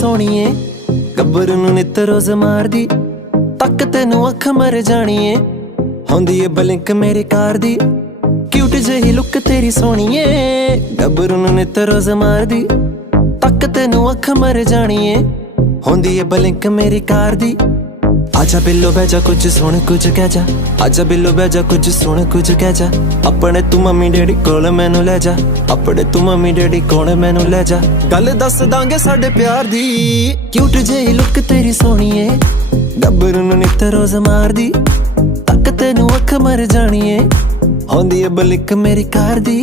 सोहणीए गब्बर नूं नित रोज मारदी तक तेनू अख मर जाणीए होंदी ए बलिंक मेरी कार दी क्यूट जही लुक तेरी सोहणीए गब्बर नूं नित रोज मारदी तक तेनू अख मर जाणीए होंदी ए बलिंक मेरी कार दी आजा बिल्लो बह जा कुछ सुन कुछ कह जा आजा बिल्लो बह जा कुछ सुन कुछ कह जा अपने तू मम्मी डैडी कोल मैनू ले जा अपने तू मम्मी डैडी कोल मैनू ले जा गल दस दांगे साडे प्यार दी क्यूट जेही लुक तेरी सोहणीए गब्बर नूं नित रोज मारदी तक तेनू अख मर जाणीए होंदी ए बलिक मेरी कार दी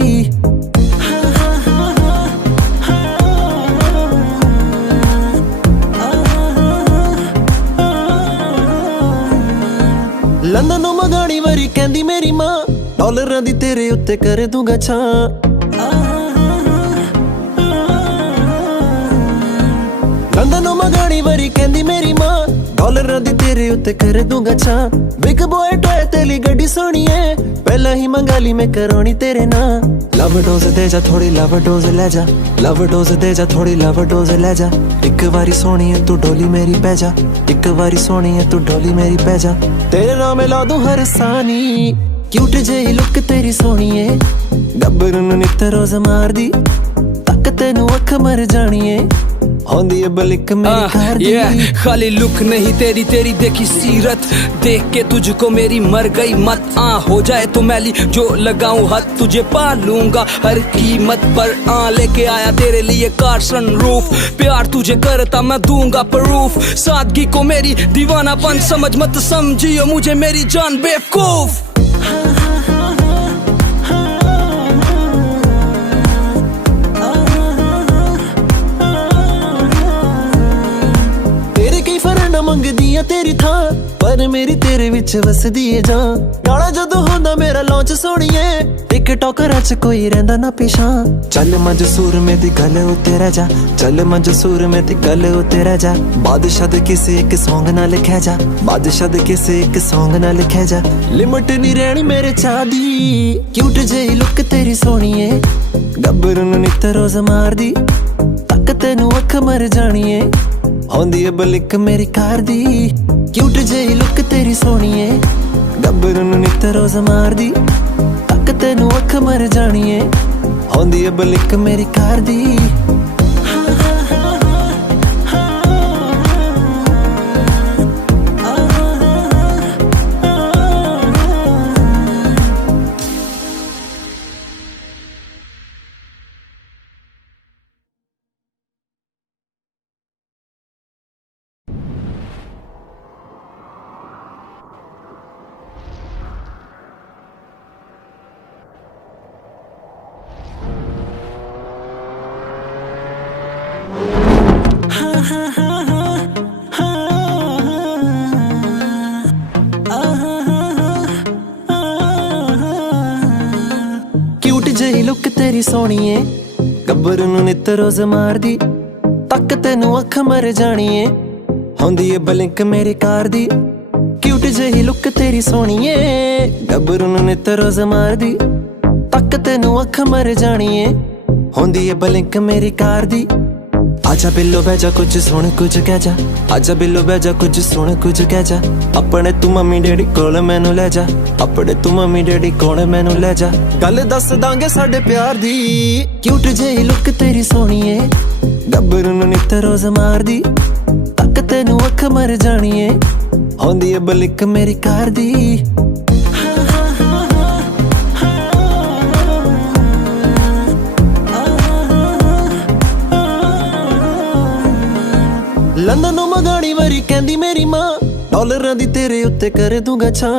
लंदन नूं मंगाणी वारी कहंदी मेरी मां डॉलरां दी तेरे उत्ते कर दूंगा छां लंदन नूं मंगाणी वारी कहंदी मेरी मां डॉलरां दी तेरे उत्ते कर दूंगा छां बिग बॉय टॉय तेली गड्डी सोहणीए पहला ही मंगा ली मैं करौणी तेरे नां लव डोज दे जा थोड़ी लव डोज ले जा लव डोज दे जा थोड़ी लव डोज ले जा एक बारी सोहणीए तू डोली मेरी पै जा एक बारी सोहणीए तू डोली मेरी पै जा तेरे नाम ला दूं हर सानी क्यूट जेही लुक तेरी सोहणीए गब्बर नूं नित रोज मारदी तक तेनू अख मर जाणीए होंदी ए बलिक मेरी कार दी खाली लुक नहीं तेरी तेरी देखी सीरत देख के तुझको मेरी मर गई मत हो जाए तो मैली जो लगाऊं हाथ तुझे पा लूंगा हर कीमत पर लेके आया तेरे लिए कार सनरूफ प्यार तुझे करता मैं दूंगा प्रूफ सादगी को मेरी दीवानापन समझ मत समझियो मुझे मेरी जान बेवकूफ मंगदियां तेरी थां पर मेरी तेरे विच वसदी है जान गाना जदों होंदा मेरा लॉन्च सोहणीए टिकटॉकरां च कोई रहिंदा ना पिछां चल मंज सूर में दी गल उत्ते रह जा चल मंज सूर में दी गल उत्ते रह जा बादशाह दे किसे एक सॉन्ग ना लिखा जा बादशाह दे किसे एक सॉन्ग ना लिखा जा लिमिट नहीं रहनी मेरे चाह दी क्यूट जेही लुक तेरी सोहणीए गब्बर नूं नित रोज मारदी तक तेनू अख मर जाणीए होंदी ए बलिक मेरी कार दी क्यूट जेही लुक तेरी सोहणीए गब्बर नूं नित रोज मारदी तक तेनू अख मर जाणीए होंदी ए बलिक मेरी कार दी क्यूट जेही लुक तेरी सोहणीए गब्बर नूं नित रोज मारदी तक तेनू अख मर जाणीए होंदी ए बलिंक मेरी कार दी क्यूट जेही लुक तेरी सोहणीए गब्बर नूं नित रोज मारदी तक तेनू अख मर जाणीए होंदी ए बलिंक मेरी कार दी आजा बिल्लो बह जा कुछ सुन कुछ कह जा आजा बिल्लो बह जा कुछ सुन कुछ कह जा अपने तू मम्मी डैडी कोल मैनू ले जा अपने तू मम्मी डैडी कोल मैनू ले जा गल दस दांगे साडे प्यार दी क्यूट जेही लुक तेरी सोहणीए गब्बर नूं नित रोज मारदी तक तेनू अख मर जाणीए होंदी ए बलिक मेरी कार दी लंदन नूं मंगाणी वारी कहंदी मेरी मां डॉलरां दी तेरे उत्ते कर दूंगा छां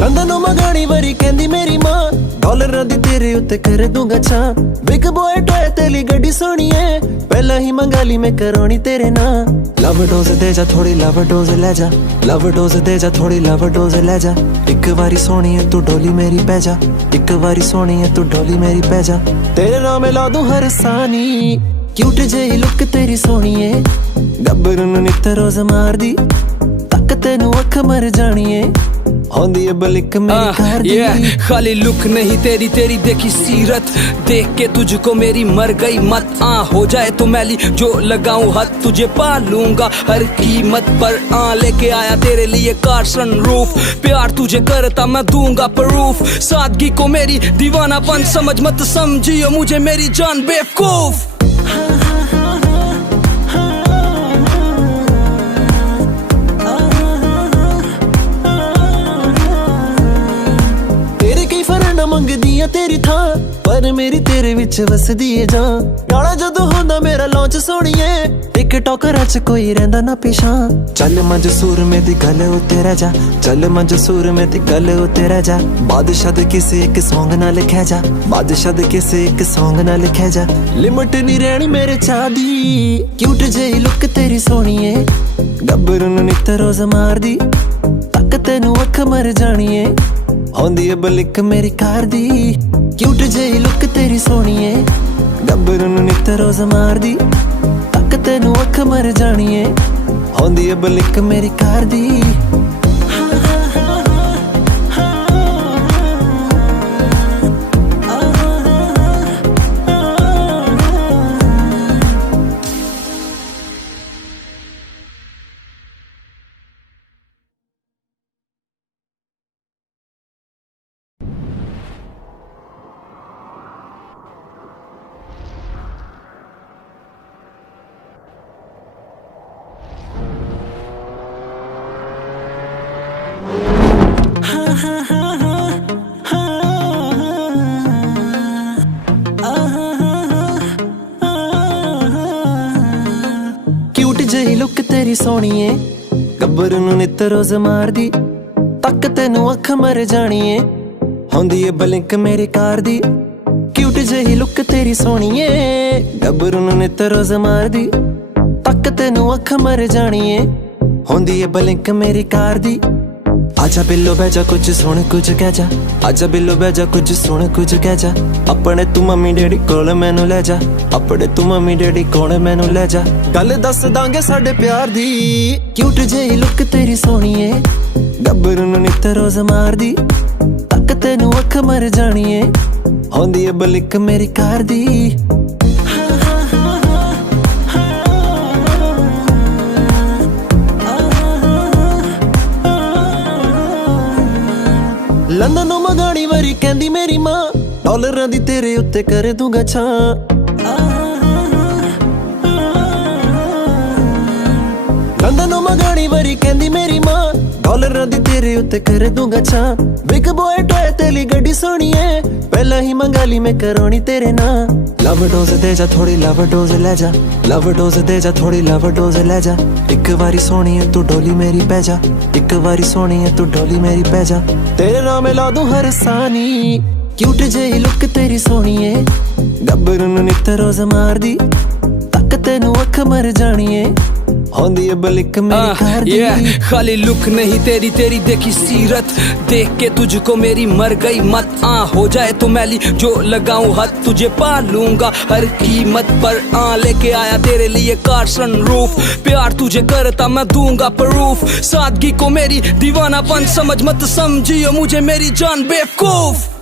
लंदन नूं मंगाणी वारी कहंदी मेरी मां डॉलरां दी तेरे उत्ते कर दूंगा छां बिग बॉय टॉय तेली गड्डी सोहणीए पहला ही मंगा ली मैं करौणी तेरे नां लव डोज दे जा थोड़ी लव डोज ले जा लव डोज दे जा थोड़ी लव डोज ले जा एक बारी सोहणीए तू डोली मेरी पै जा एक बारी सोहणीए तू डोली मेरी पै जा तेरे नाम ला दूं हर सानी क्यूट जेही लुक तेरी सोहणीए गब्बर नूं नित रोज मारदी तक तेनू अख मर जाणीए होंदी है बलिक मेरी कार दी। खाली लुक नहीं तेरी तेरी देखी सीरत, देख के तुझको मेरी मर गई मत। हो जाए तो मैली जो लगाऊं हद, तुझे पालूंगा हर कीमत पर। लेके आया तेरे लिए कार सनरूफ, प्यार तुझे करता मैं दूंगा प्रूफ। सादगी को मेरी दीवानापन समझ मत समझियो मुझे मेरी जान बेवकूफ। ਮੰਗਦੀਆਂ ਤੇਰੀ ਥਾਂ ਪਰ ਮੇਰੀ ਤੇਰੇ ਵਿੱਚ ਵਸਦੀ ਏ ਜਾਂ। ਗਾਣਾ ਜਦੋਂ ਹੁੰਦਾ ਮੇਰਾ ਲੌਂਚ ਸੋਣੀਏ, ਟਿਕਟੋਕਰਾਂ 'ਚ ਕੋਈ ਰਹਿੰਦਾ ਨਾ ਪਿਛਾਂ। ਚੱਲ ਮੰਜ ਸੂਰਮੇ ਦੀ ਗੱਲ ਉੱਤੇ ਰਹਿ ਜਾ, ਚੱਲ ਮੰਜ ਸੂਰਮੇ ਦੀ ਗੱਲ ਉੱਤੇ ਰਹਿ ਜਾ। ਬਾਦਸ਼ਾਹ ਦੇ ਕਿਸੇ ਇੱਕ ਸੌਂਗ ਨਾਲ ਲਿਖਿਆ ਜਾ, ਬਾਦਸ਼ਾਹ ਦੇ ਕਿਸੇ ਇੱਕ ਸੌਂਗ ਨਾਲ ਲਿਖਿਆ ਜਾ। ਲਿਮਟ ਨਹੀਂ ਰਹਿਣੀ ਮੇਰੇ ਚਾਹ ਦੀ, ਕਿਊਟ ਜਿਹੀ ਲੁੱਕ ਤੇਰੀ ਸੋਹਣੀਏ। ਗੱਭਰੂ ਨੂੰ ਨਿੱਤ ਰੋਜ਼ ਮਾਰਦੀ, ਤੱਕ ਤੈਨੂੰ ਅੱਖ ਮਰ ਜਾਣੀਏ। होंदी है बलिक मेरी कार दी, क्यूट जेही लुक तेरी सोहणीए। गब्बरू नूं नित रोज मारदी, तक तैनू अख मर जाणीए। होंदी है बलिक मेरी कार दी। क्यूट जेही लुक तेरी सोहणीए। गब्बरू नूं नित रोज मारदी, तक तैनू अख मर जाणीए। होंदी है बलिक मेरी कार दी, क्यूट जेही लुक तेरी सोहणीए। गब्बरू नूं नित रोज मारदी, तक तैनू अख मर जाणीए। होंदी है बलिक मेरी कार दी। आजा बिल्लो बह जा कुछ सुन कुछ कह जा, आजा बिल्लो बह जा कुछ सुन कुछ कह जा। अपने तू मम्मी डैडी कोल मैनू ले जा, अपने तू मम्मी डैडी कोल मैनू ले जा। गल दस दांगे साडे प्यार दी, क्यूट जेही लुक तेरी सोहणीए। गब्बरू नूं नित रोज मारदी, तक तैनू अख मर जाणीए। होंदी है बलिक मेरी कार दी। लंदन मंगाणी वारी कहंदी मेरी मां, डॉलरां दी तेरे उत्ते कर दूंगा छां। लंदन मंगाणी वारी कहंदी मेरी मां, डॉलरां दी तेरे उत्ते कर दूंगा छां। बिग बॉय टॉय तेली गड्डी सोहणीए, पहला ही मंगा ली मैं करोनी तेरे नां। लव डोज दे जा थोड़ी लव डोज ले जा, लव डोज दे जा थोड़ी लव डोज ले जा। एक बारी सोहणीए तू डोली मेरी पै जा, एक बारी सोहणीए तू डोली मेरी पै जा। तेरे नाम ला दूं हर सानी, क्यूट जेही लुक तेरी सोहणीए। गब्बरू नूं नित रोज मारदी, तक तैनू अख मर जाणीए। होंदी है बलिक मेरी कार दी। खाली लुक नहीं तेरी तेरी देखी सीरत, देख के तुझको मेरी मर गई मत। हो जाए तो मैली जो लगाऊं हद, तुझे पालूंगा हर कीमत पर। लेके आया तेरे लिए कार सनरूफ, प्यार तुझे करता मैं दूंगा प्रूफ। सादगी को मेरी दीवानापन समझ मत समझियो मुझे मेरी जान बेवकूफ।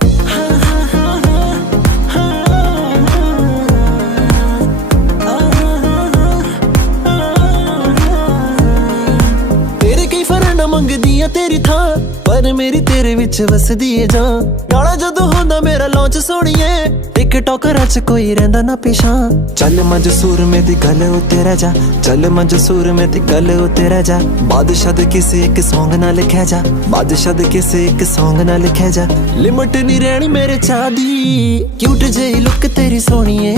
ਮੰਗਦੀਆਂ ਤੇਰੀ ਥਾਂ ਪਰ ਮੇਰੀ ਤੇਰੇ ਵਿੱਚ ਵਸਦੀ ਏ ਜਾਂ। ਗਾਣਾ ਜਦੋਂ ਹੁੰਦਾ ਮੇਰਾ ਲੌਂਚ ਸੋਹਣੀਏ, ਟਿਕਟੋਕਰਾਂ 'ਚ ਕੋਈ ਰਹਿੰਦਾ ਨਾ ਪਿਛਾਂ। ਚੱਲ ਮੰਜ ਸੂਰਮੇ ਦੀ ਗੱਲ ਉੱਤੇ ਰਹਿ ਜਾ, ਚੱਲ ਮੰਜ ਸੂਰਮੇ ਦੀ ਗੱਲ ਉੱਤੇ ਰਹਿ ਜਾ। ਬਾਦਸ਼ਾਹ ਦੇ ਕਿਸੇ ਇੱਕ ਸੌਂਗ ਨਾਲ ਲਿਖਿਆ ਜਾ, ਬਾਦਸ਼ਾਹ ਦੇ ਕਿਸੇ ਇੱਕ ਸੌਂਗ ਨਾਲ ਲਿਖਿਆ ਜਾ। ਲਿਮਟ ਨਹੀਂ ਰਹਿਣੀ ਮੇਰੇ ਚਾਹ ਦੀ, ਕਿਊਟ ਜਿਹੀ ਲੁੱਕ ਤੇਰੀ ਸੋਹਣੀਏ।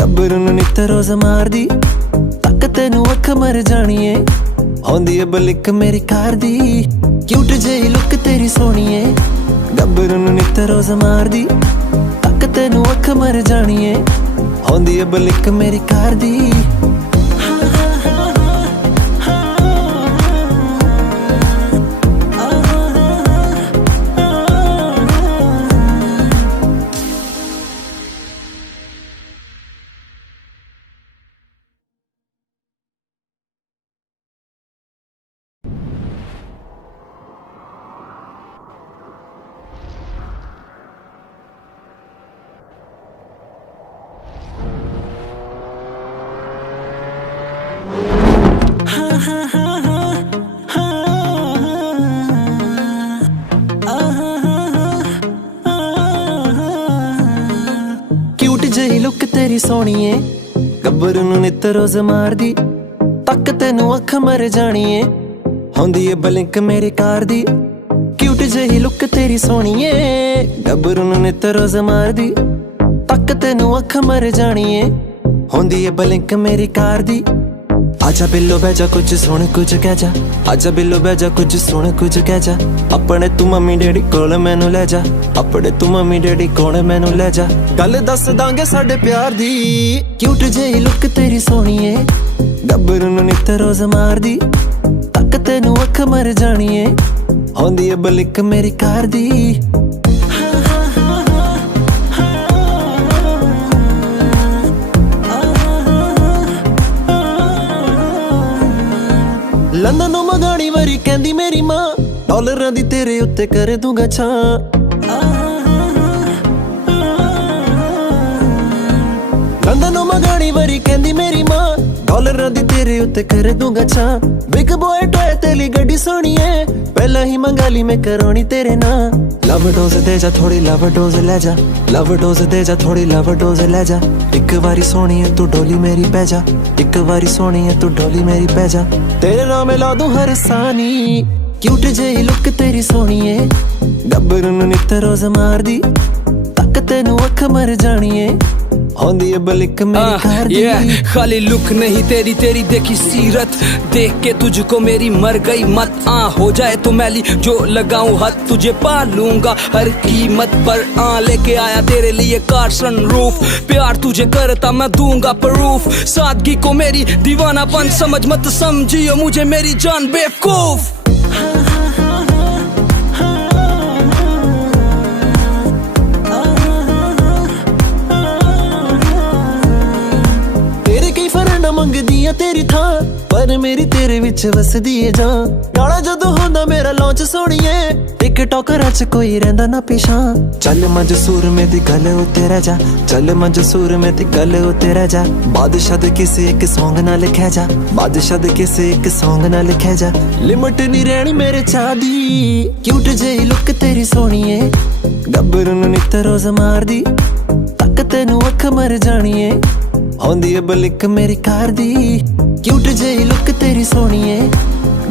ਗੱਭਰੂ ਨੂੰ ਨਿੱਤ ਰੋਜ਼ ਮਾਰਦੀ, ਤੱਕ ਤੈਨੂੰ ਅੱਖ ਮਰ ਜਾਣੀਏ। होंदी है बलिक मेरी कार दी, क्यूट जेही लुक तेरी सोहणीए। गब्बरू नूं नित रोज मारदी, तक तैनू अख मर जाणीए। होंदी है बलिक मेरी कार दी। ਸੋਹਣੀਏ ਗੱਭਰੂ ਨੂੰ ਨਿੱਤ ਰੋਜ਼ ਮਾਰਦੀ ਤੱਕ ਤੈਨੂੰ ਅੱਖ ਮਰ ਜਾਣੀਏ ਹੁੰਦੀ ਏ ਬਲਿੰਕ ਮੇਰੇ ਕਾਰ ਦੀ ਕਿਊਟ ਜਿਹੀ ਲੁੱਕ ਤੇਰੀ ਸੋਹਣੀਏ ਗੱਭਰੂ ਨੂੰ ਨਿੱਤ ਰੋਜ਼ ਮਾਰਦੀ ਤੱਕ ਤੈਨੂੰ ਅੱਖ ਮਰ ਜਾਣੀਏ ਹੁੰਦੀ ਏ ਬਲਿੰਕ ਮੇਰੀ ਕਾਰ ਦੀ आजा बिल्लो बह जा कुछ सुन कुछ कह जा आजा बिल्लो बह जा कुछ सुन कुछ कह जा अपने तू मम्मी डैडी कोल मैनू ले जा अपने तू मम्मी डैडी कोल मैनू ले जा गल दस दांगे साडे प्यार दी क्यूट जेही लुक तेरी सोहणीए गब्बरू नू नित रोज मारदी तक तैनू अख मर जाणीए होंदी ए बलिक मेरी कार दी लंदन नू मंगाणी वारी कहंदी मेरी मां डॉलरां दी तेरे उत्ते कर दूंगा छां लंदन नू मंगाणी वारी कहंदी मेरी मां डॉलरां दी तेरे उत्ते कर दूंगा छां बिग बॉय टॉय तेली गड्डी सोहणी है पहला ही मंगा ली मैं करौनी तेरे नां लव डोज दे जा थोड़ी लव डोज ले जा लव डोज दे जा थोड़ी लव डोज ले जा एक बारी सोहणी है तू डोली मेरी पै जा एक बारी सोहणी है तू डोली मेरी पै जा तेरे नाम ला दूं हर सानी क्यूट जेही लुक तेरी सोहणीए गब्बरू नू नित रोज मारदी तक तैनू अख मर जाणीए होंदी ए बलिक मेरी कार दी खाली लुक नहीं तेरी तेरी देखी सीरत देख के तुझको मेरी मर गई मत हो जाए तो मैली जो लगाऊं हाथ तुझे पा लूंगा हर कीमत पर लेके आया तेरे लिए कार सनरूफ प्यार तुझे करता मैं दूंगा प्रूफ सादगी को मेरी दीवानापन समझ मत समझियो मुझे मेरी जान बेवकूफ ਮੰਗਦੀ ਆ ਤੇਰੀ ਥਾਂ ਪਰ ਮੇਰੀ ਤੇਰੇ ਵਿੱਚ ਵਸਦੀ ਏ ਜਾਂ ਨਾਲਾ ਜਦੋਂ ਹੁੰਦਾ ਮੇਰਾ ਲੌਂਚ ਸੋਹਣੀਏ ਟਿਕਟੌਕਰਾਂ 'ਚ ਕੋਈ ਰਹਿੰਦਾ ਨਾ ਪਿਛਾਂ ਚੱਲ ਮਜਸੂਰ ਮੇ ਦੀ ਗੱਲ ਉਤੇ ਰਹਿ ਜਾ ਚੱਲ ਮਜਸੂਰ ਮੇ ਦੀ ਗੱਲ ਉਤੇ ਰਹਿ ਜਾ ਬਾਦਸ਼ਾਹ ਦੇ ਕਿਸੇ ਇੱਕ ਸੌਂਗ ਨਾ ਲਿਖਿਆ ਜਾ ਬਾਦਸ਼ਾਹ ਦੇ ਕਿਸੇ ਇੱਕ ਸੌਂਗ ਨਾ ਲਿਖਿਆ ਜਾ ਲਿਮਟ ਨਹੀਂ ਰਹਿਣੀ ਮੇਰੇ ਚਾਹ ਦੀ ਕਿਊਟ ਜਿਹੀ ਲੁੱਕ ਤੇਰੀ ਸੋਹਣੀਏ ਗੱਭਰੂ ਨੂੰ ਨਿੱਤ ਰੋਜ਼ ਮਾਰਦੀ ਤੱਕ ਤੈਨੂੰ ਅੱਖ ਮਰ ਜਾਣੀਏ होंदी ए बलिक मेरी कार दी क्यूट जेही लुक तेरी सोहणीए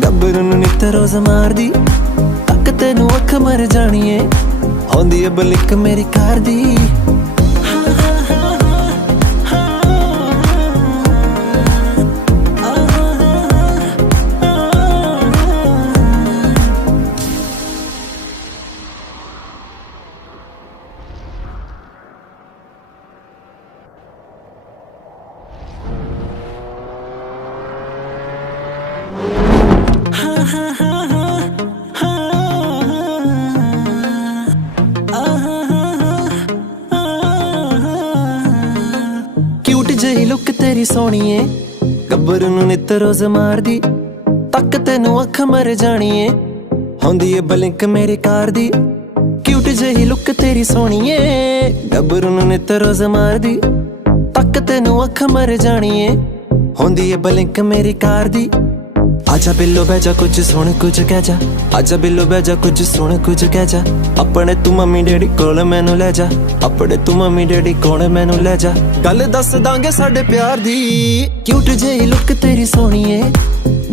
गब्बरू नू नित रोज मारदी तक तैनू अख मर जाणीए होंदी ए बलिक मेरी कार दी क्यूट जेही लुक तेरी सोहणीए गब्बरू नू नित रोज मारदी तक तैनू अख मर जाणीए होंदी ए बलिक मेरी कार दी क्यूट जेही लुक तेरी सोहणीए गब्बरू नू नित रोज मारदी तक तैनू अख मर जाणीए होंदी ए बलिक मेरी कार दी आजा बिल्लो बह जा कुछ सुन कुछ कह जा आजा बिल्लो बह जा कुछ सुन कुछ कह जा अपने तू मम्मी डैडी कोल मैनू ले जा अपने तू मम्मी डैडी कोल मैनू ले जा गल दस दांगे साडे प्यार दी क्यूट जेही लुक तेरी सोहणीए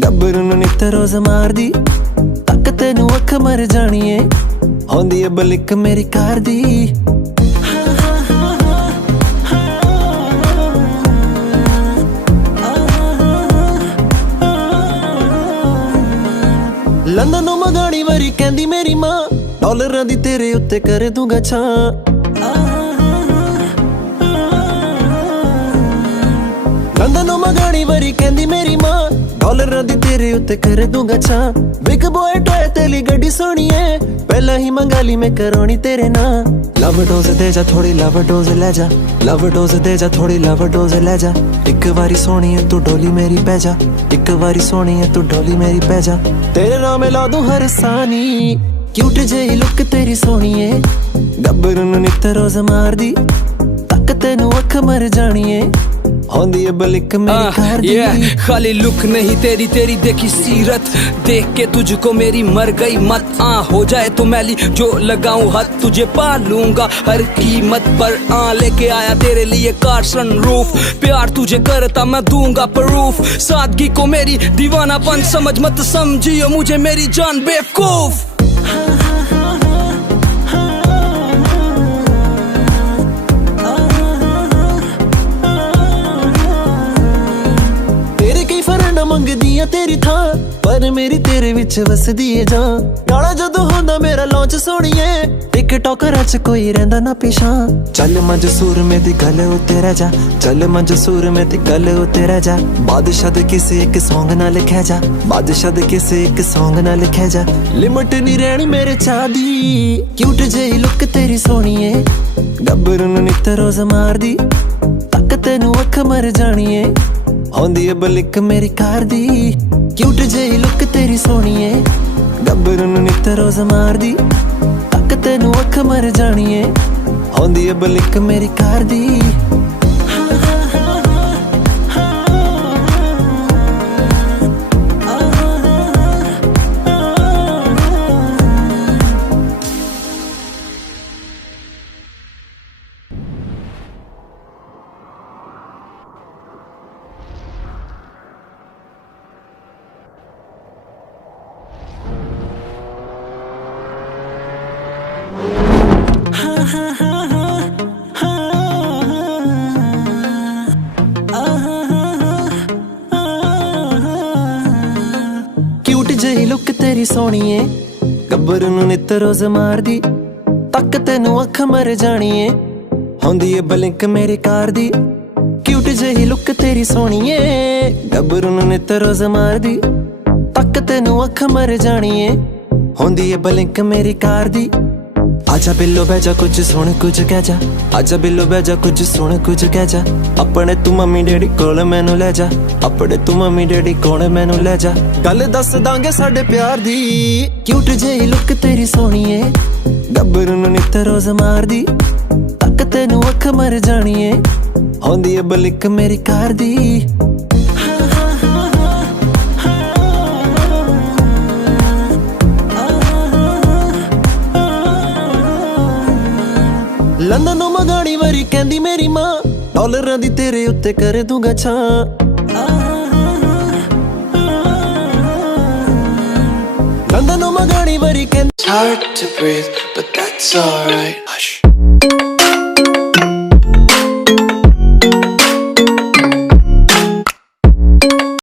गब्बरू नू नित रोज मारदी तक तैनू अख मर जाणीए होंदी ए बलिक मेरी कार दी लंदन नू मंगाणी वारी कहंदी मेरी मां डॉलरां दी तेरे उत्ते कर दूंगा छां लंदन नू मंगाणी वारी कहंदी मेरी मां डॉलरां दी तेरे उत्ते कर दूंगा छां बिग बॉय टॉय तेली गड्डी सोहणी है पहला ही मंगा ली मैं करौनी तेरे नां लव डोज दे जा थोड़ी लव डोज ले जा लव डोज दे जा थोड़ी लव डोज ले जा एक बारी सोहणी है तू डोली मेरी पै जा एक बारी सोहणी है तू डोली मेरी पै जा तेरे नाम ला दूं हर सानी क्यूट जेही लुक तेरी सोहणीए गब्बरू नू नित रोज मारदी तक तैनू अख मर जाणीए होंदी है बलिक मेरी कार दी खाली लुक नहीं तेरी तेरी देखी सीरत देख के तुझको मेरी मर गई मत हो जाए तो मैली जो लगाऊं हद तुझे पा लूंगा हर कीमत पर लेके आया तेरे लिए कार सनरूफ प्यार तुझे करता मैं दूंगा प्रूफ सादगी को मेरी दीवानापन समझ मत समझियो मुझे मेरी जान बेवकूफ ਮੰਗਦੀਆਂ ਤੇਰੀ ਥਾਂ ਪਰ ਮੇਰੀ ਤੇਰੇ ਵਿੱਚ ਵਸਦੀ ਏ ਜਾਂ ਗਾਣਾ ਜਦੋਂ ਹੁੰਦਾ ਮੇਰਾ ਲਾਂਚ ਸੋਣੀਏ ਟਿਕਟੋਕਰਾਂ 'ਚ ਕੋਈ ਰਹਿੰਦਾ ਨਾ ਪਿਛਾਂ ਚੱਲ ਮੰਜ ਸੂਰਮੇ ਦੀ ਗੱਲ ਉੱਤੇ ਰਹਿ ਜਾ ਚੱਲ ਮੰਜ ਸੂਰਮੇ ਦੀ ਗੱਲ ਉੱਤੇ ਰਹਿ ਜਾ ਬਾਦਸ਼ਾਹ ਦੇ ਕਿਸੇ ਇੱਕ ਸੌਂਗ ਨਾਲ ਲਿਖਿਆ ਜਾ ਬਾਦਸ਼ਾਹ ਦੇ ਕਿਸੇ ਇੱਕ ਸੌਂਗ ਨਾਲ ਲਿਖਿਆ ਜਾ ਲਿਮਟ ਨਹੀਂ ਰਹਿਣੀ ਮੇਰੇ ਚਾਹ ਦੀ ਕਿਊਟ ਜਿਹੀ ਲੁੱਕ ਤੇਰੀ ਸੋਹਣੀਏ ਗੱਭਰੂ ਨੂੰ ਨਿੱਤ ਰੋਜ਼ ਮਾਰਦੀ ਤੱਕ ਤੈਨੂੰ ਅੱਖ ਮਰ ਜਾਣੀਏ ਹੋਂਦੀ ਏ ਬਲਿਕ ਮੇਰੀ ਕਾਰ ਦੀ ਕਿਊਟ ਜਿਹੀ ਲੁੱਕ ਤੇਰੀ ਸੋਹਣੀਏ ਗੱਭਰੂ ਨੂੰ ਨਿੱਤ ਰੋਜ਼ ਮਾਰਦੀ ਤੱਕ ਤੈਨੂੰ ਅੱਖ ਮਰ ਜਾਣੀਏ ਹੋਂਦੀ ਏ ਬਲਿਕ ਮੇਰੀ ਕਾਰ ਦੀ ਕਿਊਟ ਜਿਹੀ ਲੁੱਕ ਤੇਰੀ ਸੋਹਣੀਏ ਗੱਭਰੂ ਨੂੰ ਨਿੱਤ ਰੋਜ਼ ਮਾਰਦੀ ਤੱਕ ਤੈਨੂੰ ਅੱਖ ਮਰ ਜਾਣੀਏ ਹੁੰਦੀ ਏ ਬਲਿੰਕ ਮੇਰੇ ਕਾਰ ਦੀ ਕਿਊਟ ਜਿਹੀ ਲੁੱਕ ਤੇਰੀ ਸੋਹਣੀਏ ਗੱਭਰੂ ਨੂੰ ਨਿੱਤ ਰੋਜ਼ ਮਾਰਦੀ ਤੱਕ ਤੈਨੂੰ ਅੱਖ ਮਰ ਜਾਣੀਏ ਹੁੰਦੀ ਏ ਬਲਿੰਕ ਮੇਰੀ ਕਾਰ ਦੀ आजा बिल्लो बह जा कुछ सुन कुछ कह जा आजा बिल्लो बह जा कुछ सुन कुछ कह जा अपने तू मम्मी डैडी कोल मैनू ले जा अपने तू मम्मी डैडी कोल मैनू ले जा गल दस दांगे साडे प्यार दी क्यूट जेही लुक तेरी सोहणीए गब्बरू नू नित रोज मारदी तक तैनू अख मर जाणीए होंदी ए बलिक मेरी कार दी ਲੰਡਨ ਨੂੰ ਮਗਾਣੀ ਵਾਰੀ ਕਹਿੰਦੀ ਮੇਰੀ ਮਾਂ ਡਾਲਰਾਂ ਦੀ ਤੇਰੇ ਉੱਤੇ ਕਰ ਦੂੰਗਾ ਛਾਂ ਲੰਡਨ ਨੂੰ ਮਗਾਣੀ ਵਾਰੀ ਕਹਿੰਦੀ It's hard to breathe, but that's alright.